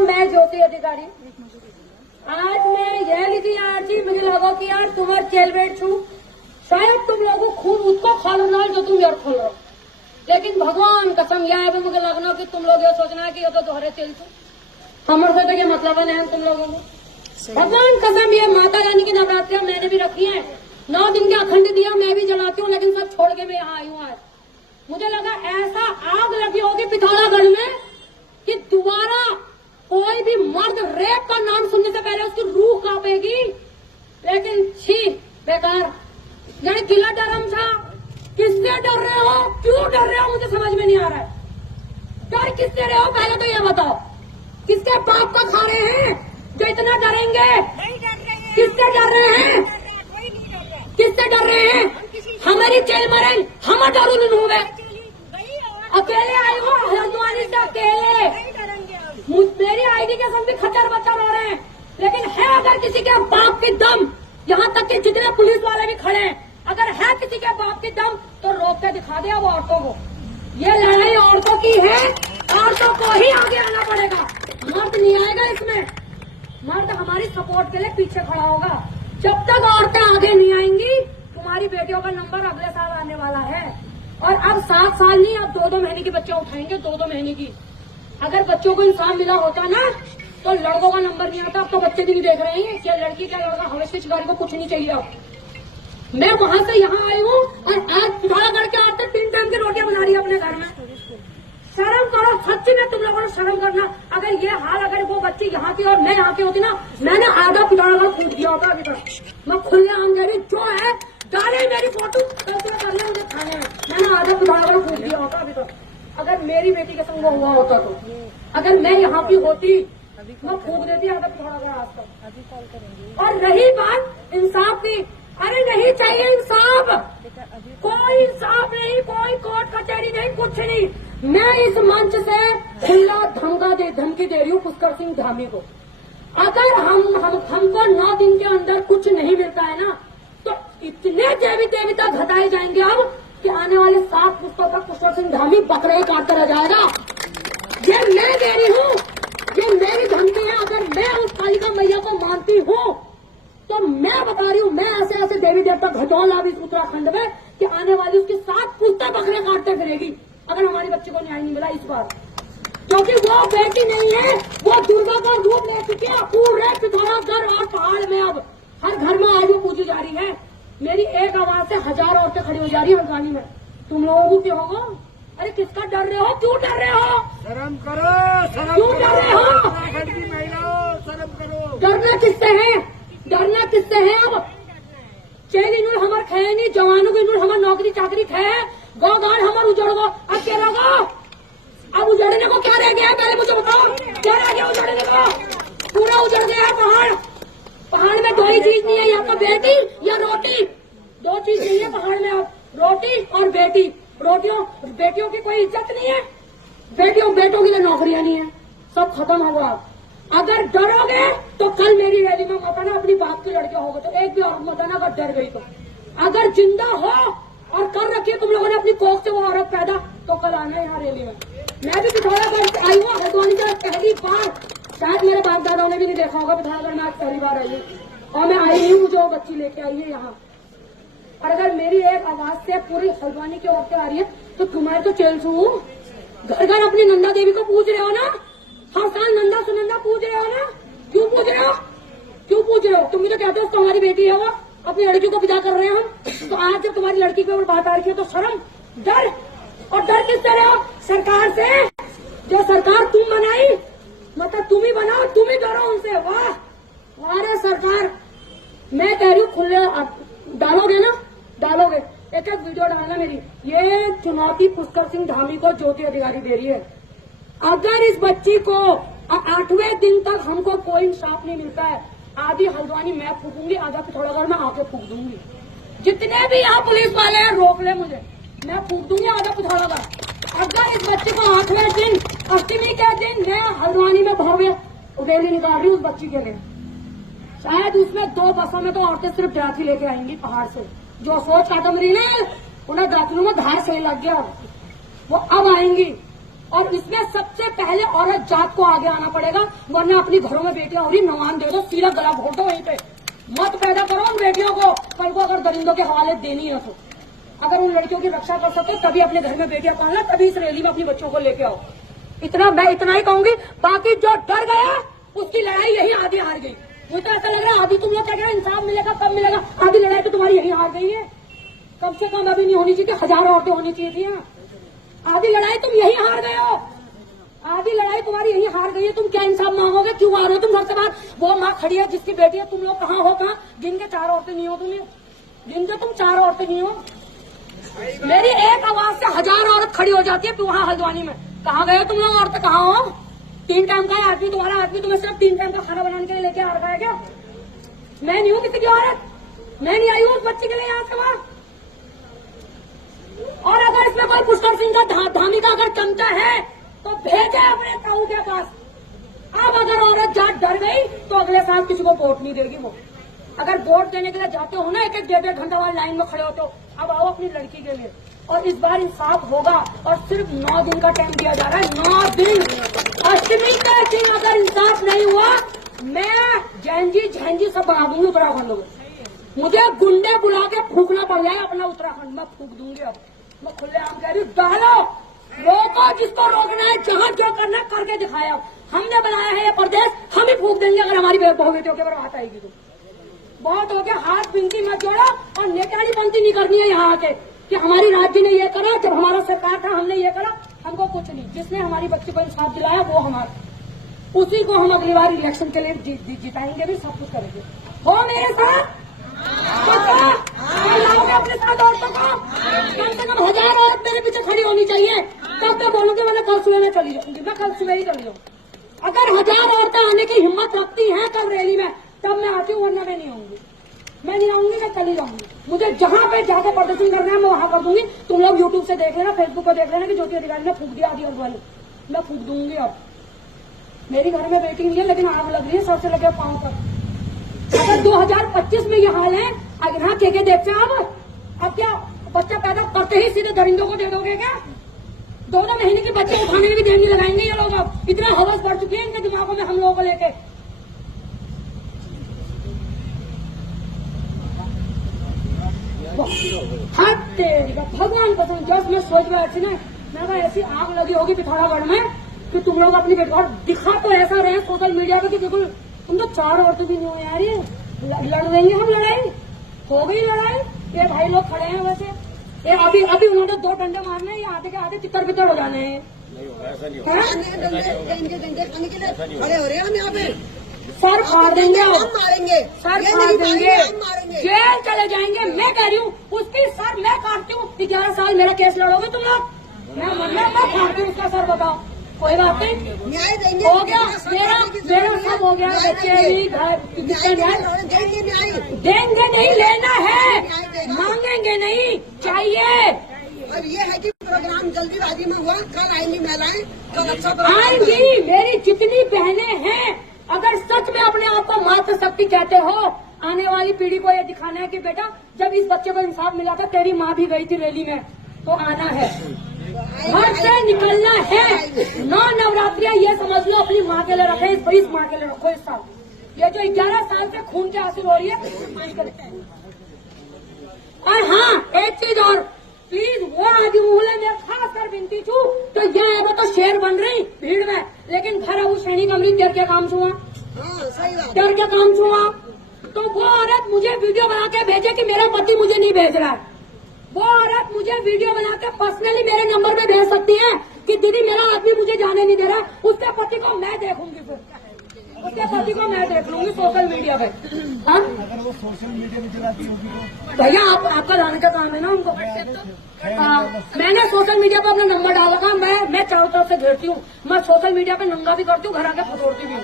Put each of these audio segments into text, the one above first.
वालेकुम, मैं ज्योति अधिकारी। आज मैं यह लिखी यार जी, मुझे लगा कि यार तुम्हारा जेलमेट छू, शायद तुम लोगों खून उसको खा लो जो तुम यार खोल रहो, लेकिन भगवान कसम यह है मुझे लगना कि तुम लोग ये सोचना है कि ये तो दोहरे तेल छू हमारे से तो ये मतलब है तुम लोगों को। भगवान कसम ये माता रानी की नवरात्रियां मैंने भी रखी है, 9 दिन के अखंड दिया मैं भी जलाती हूँ, लेकिन सब छोड़ के मैं यहाँ आई हूँ। आज मुझे लगा ऐसा आग लगी होगी पिथौरागढ़ में कि दोबारा कोई भी मर्द रेप का नाम सुनने से पहले उसकी रूह कांपेगी, लेकिन छी बेकार। यानी किला डरम था, किससे डर रहे हो, क्यों डर रहे हो, मुझे समझ में नहीं आ रहा है। डर किससे रहे हो पहले तो ये बताओ, किसके बाप का खा रहे हैं जो इतना डरेंगे? किससे डर रहे हैं? किससे डर रहे हैं? हमारी जेल मरे हम डरू हुए, अकेले आए हो हल्द्वानी से, अकेले मेरी आईडी के संग भी खच्चर बच्चा रो रहे हैं, लेकिन है अगर किसी के बाप की दम, यहाँ तक कि जितने पुलिस वाले भी खड़े हैं, अगर है किसी के बाप की दम तो रोक के दिखा दे अब औरतों को। ये लड़ाई औरतों की है, औरतों को ही आगे आना पड़ेगा, मर्द नहीं आएगा इसमें। मर्द हमारी सपोर्ट के लिए पीछे खड़ा होगा। जब तक औरतें आगे नहीं आएंगी, तुम्हारी बेटियों का नंबर अगले साल आने वाला है। और अब 7 साल नहीं, अब 2-2 महीने की बच्चे उठाएंगे, 2-2 महीने की। अगर बच्चों को इंसान मिला होता ना तो लड़कों का नंबर नहीं आता। अब तो बच्चे भी नहीं देख रहे हैं क्या लड़की क्या लड़का, हवस शिकारी को कुछ नहीं चाहिए। अब मैं वहां से यहाँ आई हूँ और आज पिथौरागढ़ के आते 3 टाइम की रोटियां बना रही है अपने घर में। शर्म करो, सच्ची में तुम लोगों ने शर्म करना। अगर ये हाल, अगर वो बच्ची यहाँ की और मैं यहाँ की होती ना, मैंने आधा पिथौरागढ़ फूट दिया होता अभी तक। मैं खुले आम कह रही, जो है डाले मेरी फोटो करने मुझे खाने में, मैंने आधा पिथौरागढ़ फूट दिया होता अभी तक। अगर मेरी बेटी के संग वो हुआ होता तो, अगर मैं यहाँ की होती मैं फूक देती आधा पिथौरागढ़ आज तक। और रही बात इंसाफ की, अरे नहीं चाहिए इंसाफ, कोई इंसाफ नहीं, कोई कोर्ट कचहरी नहीं, कुछ नहीं। मैं इस मंच से खुला धमकी दे रही हूँ पुष्कर सिंह धामी को। अगर हमको 9 दिन के अंदर कुछ नहीं मिलता है ना, तो इतने देवी देवता घटाए जाएंगे अब कि आने वाले 7 पुस्तकों तक पुष्कर सिंह धामी बकरे काटता रह जाएगा। ये मैं दे रही हूँ, ये मेरी धमकी है। अगर मैं उस कालिका मैया को मानती हूँ तो मैं बता रही हूँ, मैं ऐसे ऐसे देवी देवता घटोल अब इस उत्तराखंड में कि आने वाली उसकी 7 पुस्तक बकरे काटते फिरेगी अगर हमारी बच्ची को न्याय नहीं मिला इस बार। क्योंकि वो बेटी नहीं है, वो दुर्गा का रूप ले चुकी है पूरे पिथौरागढ़ और पहाड़ में। अब हर घर में आज वो पूजी जा रही है। मेरी एक आवाज से 1000 औरतें खड़ी हो जा रही है हल्द्वानी में। तुम लोगों को क्यों होगा? अरे किसका डर रहे हो, क्यों डर रहे हो? शर्म करो, शर्म क्यों डर रहे हो? उत्तराखंड की महिलाओं शर्म करो। डरना किससे है, डरना किससे है? अब चैन इन्होंने हमारे खाए नहीं, जवानों को इन्होंने हमारी नौकरी चाकरी खाए, गौ गाड़ हमारे उजड़ गो। अब क्या रहोगा? अब उजड़ने को क्या रह गया है पहले मुझे बताओ, क्या रह गया उजड़ने को? पूरा उजड़ गया है पहाड़। पहाड़ में 2 ही चीज नहीं है, या तो बेटी या रोटी। 2 चीज नहीं है पहाड़ में अब, रोटी और बेटी। बेटियों की कोई इज्जत नहीं है, बेटों की तो नौकरियां नहीं है, सब खत्म होगा। अगर डरोगे तो कल मेरी रैली में मत आना, अपनी बाप की लड़कियां होगा तो एक भी औरत मत आना अगर डर गई तो। अगर जिंदा हो और कर रखी है तुम लोगों ने अपनी कोख से वो औरत पैदा, तो कल आना यहाँ रैली में। मैं भी पिथौरागढ़ से आई हूँ, हल्द्वानी से पहली बार, शायद मेरे बाप दादाओं ने भी नहीं देखा होगा पिथौरागढ़ में आज पहली बार आई हूँ। और मैं आई नहीं हूँ जो बच्ची लेके आई है यहाँ। और अगर मेरी एक आवाज से पूरी हल्द्वानी की औरतें आ रही है तो तुम्हारे तो चेल छू। घर घर अपनी नंदा देवी को पूछ रहे हो ना, हर साल नंदा सुनंदा पूछ रहे हो ना, क्यों पूछ रहे हो? क्यों पूछ रहे हो? तुम भी तो कहते हो तुम्हारी बेटी है, वो अपनी लड़की को विदा कर रहे हैं हम। तो आज जब तुम्हारी लड़की के ऊपर बात आ रही है तो शर्म, डर, और डर किससे रहे हो? सरकार से, जो सरकार तुम बनाई, मतलब तुम ही बनाओ, तुम ही डरो उनसे। वाह वाह सरकार। मैं कह रही हूँ खुले डालोगे ना, डालोगे, एक वीडियो डालना मेरी। ये चुनौती पुष्कर सिंह धामी को ज्योति अधिकारी दे रही है। अगर इस बच्ची को 8वें दिन तक हमको कोई इंसाफ नहीं मिलता है, आधी हल्द्वानी मैं फूकूंगी, आधा पिथौरागढ़ में आके फूक दूंगी। जितने भी यहाँ पुलिस वाले हैं रोक ले मुझे, मैं फूक दूंगी आधा पिथौरागढ़। अगर इस बच्ची को 8वें दिन, 8वीं के दिन मैं हल्द्वानी में भव्य रैली निकाल रही हूँ उस बच्ची के लिए, शायद उसमें 2 बसों में तो औरतें सिर्फ दाखिल लेके आएंगी पहाड़ से। जो सोच कदम रही ना, उन्हें दाखिलों में धार सही लग गया, वो अब आएंगी। और इसमें सबसे पहले औरत जात को आगे आना पड़ेगा, वरना अपनी घरों में बेटियां हो रही नवान दे दो, सीधा गला घोट दो वहीं पे। मत पैदा करो उन बेटियों को, कल को अगर दरिंदों के हवाले देनी है तो। अगर उन लड़कियों की रक्षा कर सकते हो तभी अपने घर में बेटियां पालना, तभी इस रैली में अपनी बच्चों को लेके आओ। इतना मैं इतना ही कहूंगी। बाकी जो डर गया उसकी लड़ाई यही आधी हार गई। मुझे तो ऐसा लग रहा है आधी तुम लोग क्या कह रहे हो इंसाफ मिलेगा कब मिलेगा, आधी लड़ाई तो तुम्हारी यही हार गई है। कम से कम अभी नहीं होनी चाहिए, 1000 औरतें होनी चाहिए थी यहाँ। आधी लड़ाई तुम यही हार गए हो, आधी लड़ाई तुम्हारी यही हार गई है। तुम क्या इंसाफ मांगोगे, क्यों आ रहे हो तुम घर से बाहर? वो माँ खड़ी है जिसकी बेटी है, तुम लोग कहाँ हो, कहाँ? जिनके 4 औरतें नहीं हो तुम्हें, जिनके तुम 4 औरतें नहीं हो। मेरी एक आवाज से 1000 औरत खड़ी हो जाती है वहां हल्द्वानी में। कहाँ गए तुम लोग, औरतें कहाँ हो? 3 टाइम का आदमी, तुम्हारा आदमी तुम्हें सिर्फ 3 टाइम का खाना बनाने के लिए लेके आ रखा है क्या? मैं नहीं हूँ किसी की औरत, मैं नहीं आई हूँ उस बच्ची के लिए यहाँ से वहां। और अगर इसमें कोई पुष्कर सिंह का धामी का अगर चमचा है तो भेजे अपने ताऊ के पास। अब अगर औरत जाट डर गई तो अगले साल किसी को वोट नहीं देगी वो। अगर वोट देने के लिए जाते हो ना, 1-1 घंटा वाली लाइन में खड़े होते हो, अब आओ अपनी लड़की के लिए। और इस बार इंसाफ होगा, और सिर्फ 9 दिन का टाइम दिया जा रहा है, 9 दिन। अष्टमी के दिन अगर इंसाफ नहीं हुआ, मैं जैन जी सब बना दूंगी उत्तराखंड में। मुझे गुंडे बुला के फूकना पड़ जाए अपना उत्तराखंड, मैं फूक दूंगी। अब मैं खुलेआम कह रही हूँ, डालो, रोको जिसको रोकना है, जहां जो करना है करके दिखाया। हमने बनाया है ये प्रदेश, हम ही फूक देंगे अगर हमारी बहु बेटियों के ऊपर बात आएगी तो। बहुत हो गया, हाथ बिनती मत जोड़ो और नेताड़ी पंक्ति नहीं करनी है यहाँ आके कि हमारी राज्य ने ये करा, जब हमारा सरकार था हमने ये करा। हमको कुछ नहीं, जिसने हमारी बच्ची को इंसाफ दिलाया वो हमारा, उसी को हम अगली बार इलेक्शन के लिए जिताएंगे भी, सब कुछ करेंगे। हो मेरे साथ लाओगे अपने साथ औरतों को, कम से कम 1000 औरत मेरे पीछे खड़ी होनी चाहिए, तब तो बोलूंगी मैंने कल सुबह में चली जाऊंगी, मैं कल सुबह ही चली जाऊंगी। अगर 1000 औरतें आने की हिम्मत रखती हैं कल रैली में तब मैं आती हूँ, वरना मैं नहीं आऊंगी। मैं नहीं आऊंगी, मैं चली जाऊंगी। मुझे जहां पे जाके प्रदर्शन करना है मैं वहां कर दूंगी। तुम लोग यूट्यूब से देख लेना, फेसबुक पर देख लेना कि ज्योति अधिकारी ने फूक दिया आदि वाले, मैं फूक दूंगी। अब मेरी घर में बेटी नहीं है लेकिन आग लग रही है सर से लगे पांव तक। अगर 2025 में ये हाल है, अगर हाँ के देखते हैं अब क्या बच्चा पैदा करते ही सीधे दरिंदों को दे दोगे क्या? 2 महीने के बच्चे उठाने में भी देर नहीं लगाएंगे ये लोग। अब इतना हवस बढ़ चुकी है इनके दिमागों में हम लोगों को लेके। हाँ तेरी का भगवान पसंद, जब मैं सोच बैठी ना, मैं कहा ऐसी आग लगी होगी पिथौरागढ़ में कि तुम लोग अपनी बेटी, और दिखा तो ऐसा रहे सोशल मीडिया पे कि देखो तुम तो 4 औरतें भी नहीं हो यार, ये लड़ देंगे हम लड़ाई, हो गई लड़ाई। ये भाई लोग खड़े हैं वैसे, ये अभी उन्होंने 2 डंडे मारने हैं, ये आधे के आधे तितर बितर हो जाने हैं। खड़े हो रहे हैं हम यहाँ पे, सर फाड़ देंगे, हम मारेंगे, सर फाड़ देंगे, जेल चले जाएंगे। मैं कह रही हूँ उसकी सर मैं काटती हूँ। 11 साल मेरा केस लड़ोगे तुम लोग, मैं फाड़ती हूँ उसका सर, बताओ। कोई बात नहीं, न्याय देंगे, हो गया मेरा सब हो गया। बच्चे भी घर देंगे, न्याय देंगे नहीं, लेना है, मांगेंगे नहीं, चाहिए। और ये है कि प्रोग्राम जल्दीबाजी में हुआ, कल आएंगी महिलाएं, कल अच्छा आएंगी। मेरी जितनी बहनें हैं, अगर सच में अपने आप को मातृशक्ति कहते हो, आने वाली पीढ़ी को ये दिखाना है कि बेटा जब इस बच्चे को इंसाफ मिला था तेरी माँ भी गई थी रैली में, तो आना है, घर से निकलना है। 9 नवरात्रियां ये समझ लो अपनी माँ के लिए रखे, इस माँ के लिए रखो इस साल। ये जो 11 साल से खून के आंसू हो रही है। और हाँ एक चीज और, प्लीज वो आदि मूल्य में खास कर विनती छू तो ये तो शेर बन रही भीड़ में, लेकिन घर अब श्रेणी कमरी डर के काम छुआ, डर के काम छुआ। तो वो औरत मुझे वीडियो बना के भेजे कि मेरा पति मुझे नहीं भेज रहा है, वो औरत मुझे वीडियो बना के पर्सनली मेरे नंबर पे भेज सकती है कि दीदी मेरा आदमी मुझे जाने नहीं दे रहा। उसके पति को मैं देखूंगी, फिर उसके पति को मैं देख लूंगी सोशल मीडिया पे। हाँ अगर वो सोशल मीडिया में चलाती होगी तो भैया आपका जाने का काम है ना उनको। मैंने सोशल मीडिया पे अपना नंबर डाला था, मैं चारों तरफ से घेरती हूँ, मैं सोशल मीडिया पे नंगा भी करती हूँ, घर आके फटोरती भी हूँ।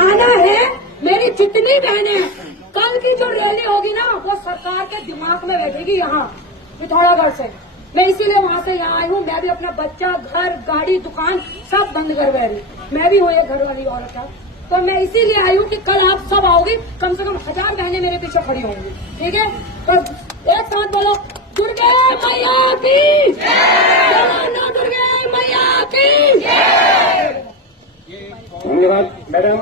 आना है, मेरी जितनी बहनें, कल की जो रैली होगी ना वो सरकार के दिमाग में बैठेगी यहाँ पिथौरागढ़ से। मैं इसीलिए वहाँ से यहाँ आई हूँ। मैं भी अपना बच्चा, घर, गाड़ी, दुकान सब बंद कर रही, मैं भी हूँ ये घर वाली औरत है। तो मैं इसीलिए आई हूँ कि कल आप सब आओगी, कम से कम 1000 बहनें मेरे पीछे खड़ी होंगी, ठीक है? तो एक साथ बोलो दुर्गे मैया की बोलो नौ दुर्गे मैया की धन्यवाद मैडम।